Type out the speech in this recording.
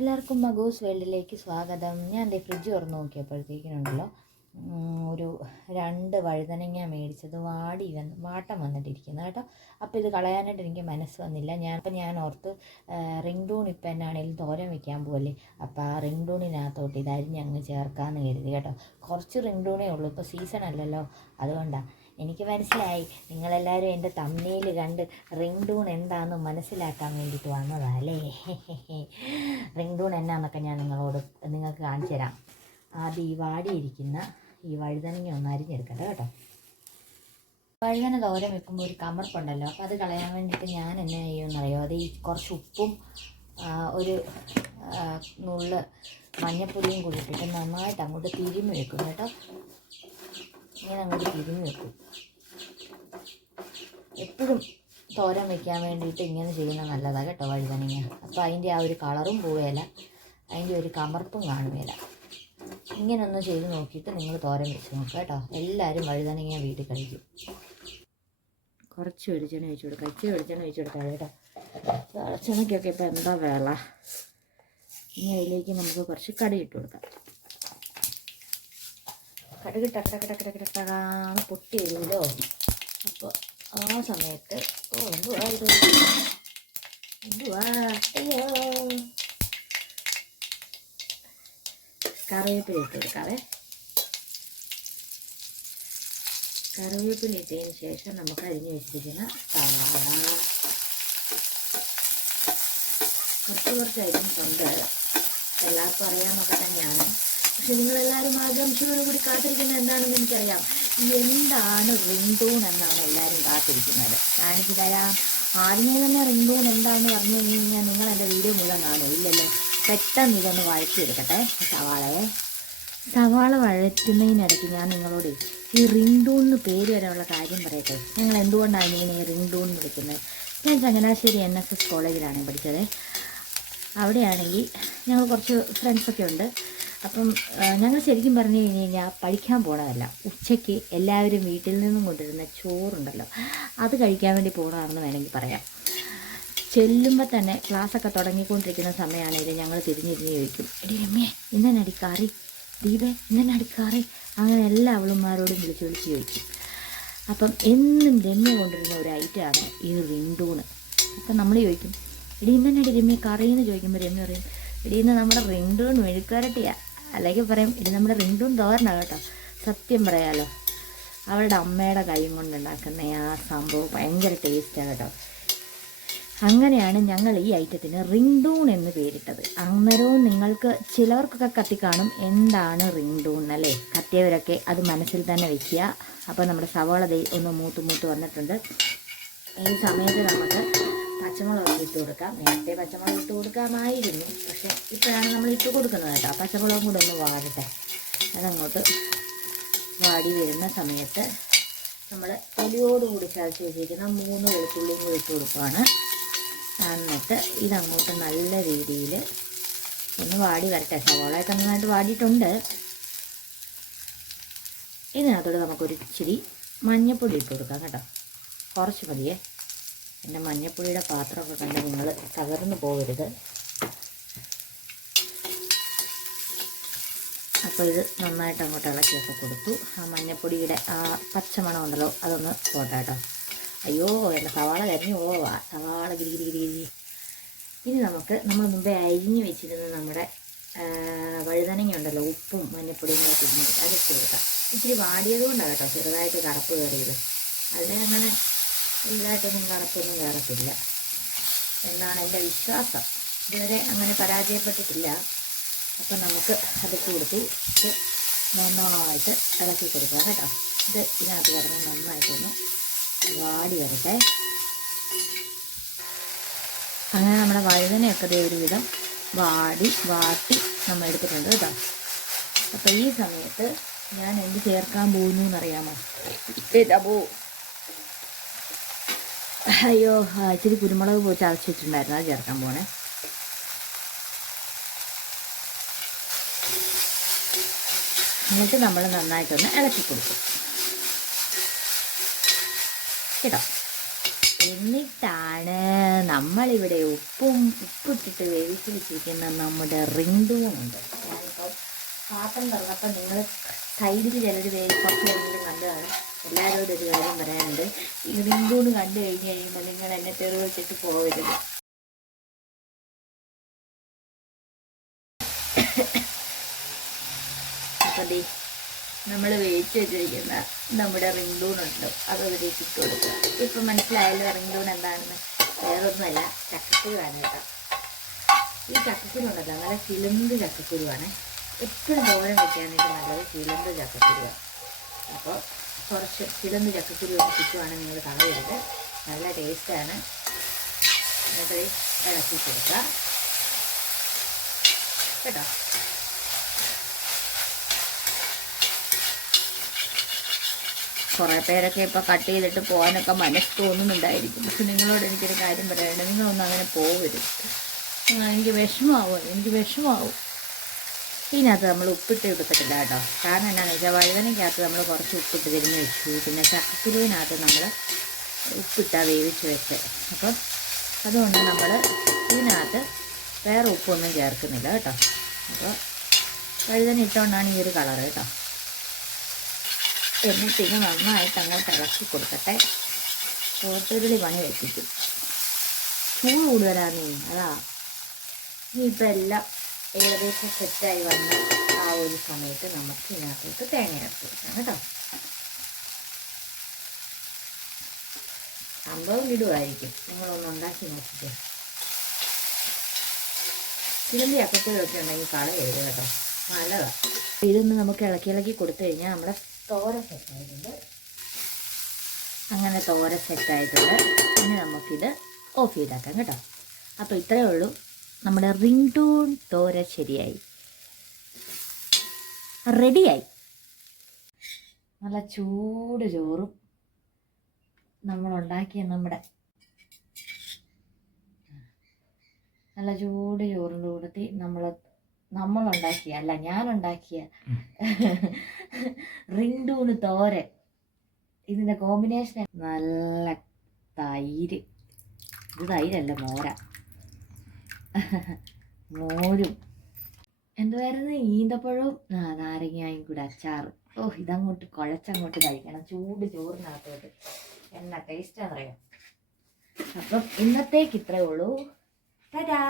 എല്ലാവർക്കും മഗൂസ് വേൾഡിലേക്ക് സ്വാഗതം. ഞാൻ എന്റെ ഫ്രിഡ്ജ് തുറന്ന് നോക്കിയപ്പോഴത്തേക്കിനുണ്ടല്ലോ ഒരു രണ്ട് വഴുതനങ്ങ മേടിച്ചത് വാടി വന്ന് വാട്ടം വന്നിട്ടിരിക്കുന്നു കേട്ടോ. അപ്പോൾ ഇത് കളയാനായിട്ട് എനിക്ക് മനസ്സ് വന്നില്ല. ഞാൻ അപ്പം ഞാൻ ഓർത്ത് റിംഗ് ടൂൺ ഇപ്പം എന്നാണേലും തോരൻ വെക്കാൻ പോകല്ലേ അപ്പോൾ ആ റിംഗ് ടൂണിനകത്തോട്ട് ഇത് അരിഞ്ഞങ്ങ് ചേർക്കാമെന്ന് കരുതി കേട്ടോ. കുറച്ച് റിംഗ് ടൂണേ ഉള്ളൂ. ഇപ്പോൾ സീസൺ അല്ലല്ലോ. അതുകൊണ്ടാണ് എനിക്ക് മനസ്സിലായി. നിങ്ങളെല്ലാവരും എന്റെ തമ്മയിൽ കണ്ട് റിംഗ് ടൂൺ എന്താണെന്ന് മനസ്സിലാക്കാൻ വേണ്ടിയിട്ട് വന്നതാ അല്ലേ റിംഗ് ടൂൺ എന്നാന്നൊക്കെ ഞാൻ നിങ്ങളോട് നിങ്ങൾക്ക് കാണിച്ചു തരാം. ആദ്യം ഈ വാടിയിരിക്കുന്ന ഈ വഴുതനങ്ങ ഒന്ന് അരിഞ്ഞെടുക്കട്ടെ കേട്ടോ. വഴുതന തോരൻ വെക്കുമ്പോൾ ഒരു കമർപ്പുണ്ടല്ലോ. അപ്പോൾ അത് കളയാൻ വേണ്ടിയിട്ട് ഞാൻ എന്നാ ചെയ്യുമെന്നറിയോ? അത് ഈ കുറച്ച് ഉപ്പും ഒരു നുള്ള് മഞ്ഞപ്പൊടിയും കൂടി ഇട്ടിട്ട് നന്നായിട്ട് അങ്ങോട്ട് തിരുമ്മി വെക്കും കേട്ടോ. ഇങ്ങനെ അങ്ങോട്ട് തിരിഞ്ഞു വെക്കും എപ്പോഴും തോരൻ വെക്കാൻ വേണ്ടിയിട്ട് ഇങ്ങനെ ചെയ്യുന്നത് നല്ലതാണ് കേട്ടോ വഴുതനങ്ങ. അപ്പോൾ അതിന്റെ ആ ഒരു കളറും പോവേല. അതിന്റെ ഒരു കമർപ്പും കാണുകയില്ല ഇങ്ങനെ ഒന്ന് ചെയ്ത് നോക്കിയിട്ട് നിങ്ങൾ തോരൻ വെച്ച് നോക്കുക കേട്ടോ. എല്ലാവരും വഴുതനങ്ങ വീട്ടിൽ കഴിക്കും. കുറച്ച് വെളിച്ചെണ്ണ ഒഴിച്ചു കൊടുക്കുക ഇച്ചിരി വെളിച്ചെണ്ണ ഒഴിച്ചു കൊടുത്താൽ കേട്ടോ. വെളിച്ചെണ്ണയ്ക്കൊക്കെ ഇപ്പോൾ എന്താ വേള? ഇനി അതിലേക്ക് നമുക്ക് കുറച്ച് കടി ഇട്ട് കൊടുക്കാം. കടുക് ടക്ക ടക്ക ടക്ക ടക്ക ടക്കാന്ന് പൊട്ടി വരുമല്ലോ. അപ്പോൾ ആ സമയത്ത് ഓ എന്തുവാ ഇത്? എന്തുവാ? അയ്യോ. കറിവേപ്പില ഇട്ട് കൊടുക്കാവേ. കറിവേപ്പില ഇട്ടതിന് ശേഷം നമുക്ക് അരിഞ്ഞ് വെച്ചിരിക്കുന്ന സവാള. കുറച്ച് കുറച്ച് അരിഞ്ഞിട്ടുണ്ട് എല്ലാവർക്കും അറിയാമെന്നൊക്കെ തന്നെയാണ്. പക്ഷെ നിങ്ങളെല്ലാവരും ആകാംക്ഷയോട് കൂടി കാത്തിരിക്കുന്നത് എന്താണെന്ന് എനിക്കറിയാം. എന്താണ് റിംഗ് ടൂൺ എന്നാണ് എല്ലാവരും കാത്തിരിക്കുന്നത്. കാണിച്ചു തരാം. ആദ്യമേ തന്നെ റിംഗ് ടൂൺ എന്താണെന്ന് പറഞ്ഞു കഴിഞ്ഞാൽ നിങ്ങൾ എന്റെ വീഡിയോ മുഴുവൻ കാണും ഇല്ലല്ലോ പെട്ടെന്ന് ഇതൊന്ന് വഴറ്റിയെടുക്കട്ടെ സവാളയെ സവാള വഴറ്റുന്നതിനിടയ്ക്ക് ഞാൻ നിങ്ങളോട് ഈ റിംഗ് ടൂൺ എന്ന് പേര് വരാനുള്ള കാര്യം പറയട്ടെ. ഞങ്ങൾ എന്തുകൊണ്ടാണ് ഇങ്ങനെ ഈ ടൂൺ എന്ന് വിളിക്കുന്നത്? ഞാൻ ചങ്ങനാശ്ശേരി എൻ എസ് എസ് കോളേജിലാണ് പഠിച്ചത്. അവിടെയാണെങ്കിൽ ഞങ്ങൾ കുറച്ച് ഫ്രണ്ട്സൊക്കെ ഉണ്ട്. അപ്പം ഞങ്ങൾ ശരിക്കും പറഞ്ഞു കഴിഞ്ഞ് കഴിഞ്ഞാൽ പഠിക്കാൻ പോണതല്ല. ഉച്ചയ്ക്ക് എല്ലാവരും വീട്ടിൽ നിന്നും കൊണ്ടുവരുന്ന ചോറുണ്ടല്ലോ. അത് കഴിക്കാൻ വേണ്ടി പോകണമെന്ന് വേണമെങ്കിൽ പറയാം. ചെല്ലുമ്പോൾ തന്നെ ക്ലാസ്സൊക്കെ തുടങ്ങിക്കൊണ്ടിരിക്കുന്ന സമയമാണെങ്കിൽ ഞങ്ങൾ തിരിഞ്ഞിരിഞ്ഞ് ചോദിക്കും എടി രമ്യേ ഇന്നെന്നടി കറി? ദീപേ ഇന്നെന്നടി കറി? അങ്ങനെ എല്ലാ അവളുമാരോടും വിളിച്ച് വിളിച്ച് ചോദിക്കും. അപ്പം എന്നും രമ്യ കൊണ്ടുവരുന്ന ഒരു ഐറ്റമാണ് ഈ റിംഗൂണ് അപ്പം നമ്മൾ ചോദിക്കും എടി ഇന്നെന്നടി രമ്യ കറിയെന്ന് ചോദിക്കുമ്പോൾ രമ്യ പറയും എടി ഇന്ന് നമ്മുടെ റിംഗൂൺ മെഴുക്കുവരട്ടിയാ. അല്ലെങ്കിൽ പറയും ഇത് നമ്മുടെ റിണ്ടും തോരണ കേട്ടോ. സത്യം പറയാലോ. അവളുടെ അമ്മയുടെ കൈ കൊണ്ടുണ്ടാക്കുന്ന ആ സംഭവം ഭയങ്കര ടേസ്റ്റാണ് കേട്ടോ. അങ്ങനെയാണ് ഞങ്ങൾ ഈ ഐറ്റത്തിന് റിംഗ് ഡൂൺ എന്ന് പേരിട്ടത്. അന്നേരവും നിങ്ങൾക്ക് ചിലവർക്കൊക്കെ കത്തിക്കാണും എന്താണ് റിംഗ് ഡൂൺ അല്ലേ? കത്തിയവരൊക്കെ അത് മനസ്സിൽ തന്നെ വെക്കുക. അപ്പോൾ നമ്മുടെ സവാള ഒന്ന് മൂത്ത് മൂത്ത് വന്നിട്ടുണ്ട്. ഈ സമയത്ത് നമുക്ക് പച്ചമുളക് ഇട്ട് കൊടുക്കാം. നേരത്തെ പച്ചമുളക് ഇട്ട് കൊടുക്കാമായിരുന്നു. പക്ഷെ ഇപ്പോഴാണ് നമ്മൾ ഇട്ട് കൊടുക്കുന്നത് കേട്ടോ. പച്ചമുളകും കൂടെ ഒന്ന് വാടട്ടെ. അതങ്ങോട്ട് വാടി വരുന്ന സമയത്ത് നമ്മൾ തൊലിയോടുകൂടി ചതച്ച് വെച്ചിരിക്കുന്ന മൂന്ന് വെളുത്തുള്ളിയും കൂടി ഇട്ട് കൊടുക്കുകയാണ് എന്നിട്ട് ഇതങ്ങോട്ട് നല്ല രീതിയിൽ ഒന്ന് വാടി വരട്ടെ. സവാളയൊക്കെ നന്നായിട്ട് വാടിയിട്ടുണ്ട്. ഇതിനകത്തോട് നമുക്കൊരു ഇച്ചിരി മഞ്ഞപ്പൊടി ഇട്ട് കൊടുക്കാം കേട്ടോ. കുറച്ച് മതിയേ. എന്റെ മഞ്ഞപ്പൊടിയുടെ പാത്രമൊക്കെ കണ്ട് നിങ്ങൾ തകർന്നു പോകരുത്. അപ്പോൾ ഇത് നന്നായിട്ട് അങ്ങോട്ട് ഇളക്കിയൊക്കെ കൊടുത്തു. ആ മഞ്ഞപ്പൊടിയുടെ ആ പച്ചമണം ഉണ്ടല്ലോ അതൊന്ന് പോട്ടെ കേട്ടോ. അയ്യോ എന്റെ സവാള കരിഞ്ഞു പോവാ. സവാള ഗിരി ഗിരി ഗിരി ഇനി നമുക്ക് നമ്മൾ മുമ്പേ അരിഞ്ഞു വെച്ചിരുന്ന നമ്മുടെ വഴുതനങ്ങ ഉണ്ടല്ലോ ഉപ്പും മഞ്ഞപ്പൊടിയും കൂടെ തിരിഞ്ഞിട്ട് അതിട്ട് കൊടുക്കാം. ഇച്ചിരി വാടിയത് കൊണ്ടാണ് കേട്ടോ ചെറുതായിട്ട് കറുപ്പ് കയറിയത്. അതിന് അങ്ങനെ വലുതായിട്ടൊന്നും കണക്കൊന്നും കയറത്തില്ല എന്നാണ് എന്റെ വിശ്വാസം. ഇതുവരെ അങ്ങനെ പരാജയപ്പെട്ടിട്ടില്ല. അപ്പം നമുക്ക് അത് കൂടുതൽ നന്നായിട്ട് ഇളക്കി കൊടുക്കാം കേട്ടോ. ഇത് ഇതിനകത്ത് കിടന്ന് നന്നായിട്ടൊന്ന് വാടി വരട്ടെ. അങ്ങനെ നമ്മുടെ വഴുതനയൊക്കെ ദേ ഒരുവിധം വാടി വാട്ടി നമ്മൾ എടുത്തിട്ടുണ്ട് കേട്ടോ. അപ്പോൾ ഈ സമയത്ത് ഞാൻ എന്ത് ചേർക്കാൻ പോകുന്നു എന്നറിയാമോ? ഏതാബോ അയ്യോ ഇച്ചിരി കുരുമുളക് പോയി ചതച്ച് വെച്ചിട്ടുണ്ടായിരുന്നു അത് ചേർക്കാൻ പോണേ. എന്നിട്ട് നമ്മൾ നന്നായിട്ടൊന്ന് ഇളക്കി കൊടുക്കും. കേട്ടോ? എന്നിട്ടാണ് നമ്മളിവിടെ ഉപ്പും ഉപ്പിട്ടിട്ട് വേവിച്ച് വെച്ചിരിക്കുന്ന നമ്മുടെ ഉണ്ട്. ഞാനിപ്പോൾ പാത്രം തുറന്നപ്പോൾ നിങ്ങൾ സൈഡിൽ ചിലർ വേവി കുറച്ച് കഴിഞ്ഞിട്ട് കണ്ടതാണ്. എല്ലാവരോടും ഒരു കാര്യം പറയാനുണ്ട്. ഈ റിങ്കൂണ് കണ്ടു കഴിഞ്ഞ് കഴിയുമ്പോൾ നിങ്ങൾ എന്നെ തെറി വെച്ചിട്ട് പോകരുത് അപ്പം നമ്മൾ വേവിച്ച് വെച്ചിരിക്കുന്ന നമ്മുടെ ഉണ്ട്. അത് അതിലേക്ക് ഇട്ട് കൊടുക്കുക. ഇപ്പം മനസ്സിലായല്ലോ റിംഗ്ലൂൺ എന്താണെന്ന്. വേറൊന്നുമല്ല ചക്കക്കുരുവാണ് കേട്ടോ. ഈ ചക്കക്കുരു ഉണ്ടല്ലോ നല്ല കിളുന്ത് ചക്കക്കുരുവാണ്. എപ്പോഴും തോരൻ വെക്കാനായിട്ട് നല്ലത് കിളുന്ത് ചക്കക്കുരുവാണ് അപ്പോൾ കുറച്ച് കിളുന്ത് ചക്കക്കുരു ഒഴിപ്പിക്കുവാണ് നിങ്ങൾ കളയരുത്. നല്ല ടേസ്റ്റാണ്. എന്നിട്ട് ഇളക്കി കൊടുക്കുക കേട്ടോ? കുറേ പേരൊക്കെ ഇപ്പോൾ കട്ട് ചെയ്തിട്ട് പോകാനൊക്കെ മനസ്സ് തോന്നുന്നുണ്ടായിരിക്കും പക്ഷെ നിങ്ങളോട് എനിക്കൊരു കാര്യം പറയാനുണ്ട്. നിങ്ങളൊന്നും അങ്ങനെ പോകരുത് എനിക്ക് വിഷമാവും എനിക്ക് വിഷമാവും ഇതിനകത്ത് നമ്മൾ ഉപ്പിട്ട് കൊടുത്തിട്ടില്ല കേട്ടോ. കാരണം എന്താണെന്ന് വെച്ചാൽ വഴുതനയ്ക്കകത്ത് നമ്മൾ കുറച്ച് ഉപ്പിട്ട് തിരിഞ്ഞ് വെച്ചു. പിന്നെ ചക്കക്കുരുവിനകത്ത് നമ്മൾ ഉപ്പിട്ടാ വേവിച്ച് വെച്ച്. അപ്പം അതുകൊണ്ട് നമ്മൾ ഇതിനകത്ത് വേറെ ഉപ്പൊന്നും ചേർക്കുന്നില്ല കേട്ടോ. അപ്പോൾ വഴുതന ഇട്ടുകൊണ്ടാണ് ഈ ഒരു കളർ കേട്ടോ. എന്നിട്ട് ഇത് നന്നായിട്ട് അങ്ങോട്ട് തിളക്കി കൊടുക്കട്ടെ. പോത്തുരുളി പണി വെച്ചിട്ട്. ചൂട് കൂടുതലാന്നേ അതാ. ഇനിയിപ്പോൾ എല്ലാം ഏകദേശം സെറ്റായി വന്ന ആ ഒരു സമയത്ത് നമുക്ക് ഇതിനകത്തോട്ട് തേങ്ങ ചേർത്ത് കൊടുക്കാം കേട്ടോ. സംഭവം ഇടുമായിരിക്കും നിങ്ങളൊന്ന് ഉണ്ടാക്കി നോക്കിക്കാം. ചിലമ്പി അക്കത്തിലൊക്കെ ഉണ്ടെങ്കിൽ കളയരുത് കേട്ടോ. നല്ലതാണ് ഇതൊന്ന് നമുക്ക് ഇളക്കി ഇളക്കി കൊടുത്തു കഴിഞ്ഞാൽ നമ്മുടെ തോര സെറ്റായിട്ടുണ്ട്. അങ്ങനെ തോര സെറ്റായിട്ടുണ്ട്. ഇനി നമുക്കിത് ഓഫ് ചെയ്താക്കാം കേട്ടോ. അപ്പോൾ ഇത്രയേ ഉള്ളൂ. നമ്മുടെ റിംഗ് ടൂൺ തോര ശരിയായി. റെഡിയായി. നല്ല ചൂട് ചോറും നമ്മളുണ്ടാക്കിയ നമ്മുടെ നല്ല ചൂട് ചോറിന്റെ കൂടത്തി നമ്മൾ നമ്മളുണ്ടാക്കിയ അല്ല ഞാനുണ്ടാക്കിയ റിങ്ടൂണ് തോരൻ ഇതിന്റെ കോമ്പിനേഷൻ നല്ല തൈര്. ഇത് തൈരല്ല മോര. മോരും. എന്തുവായിരുന്നു? ഈന്തപ്പഴവും നാരങ്ങയും കൂടെ അച്ചാറും. ഓ ഇതങ്ങോട്ട് കുഴച്ചങ്ങോട്ട് കഴിക്കണം. ചൂട് ചോറിനകത്തോട്ട്. എന്നാ ടേസ്റ്റ് അറിയാം അപ്പം ഇന്നത്തേക്ക് ഇത്രയേ ഉള്ളൂ. ടാ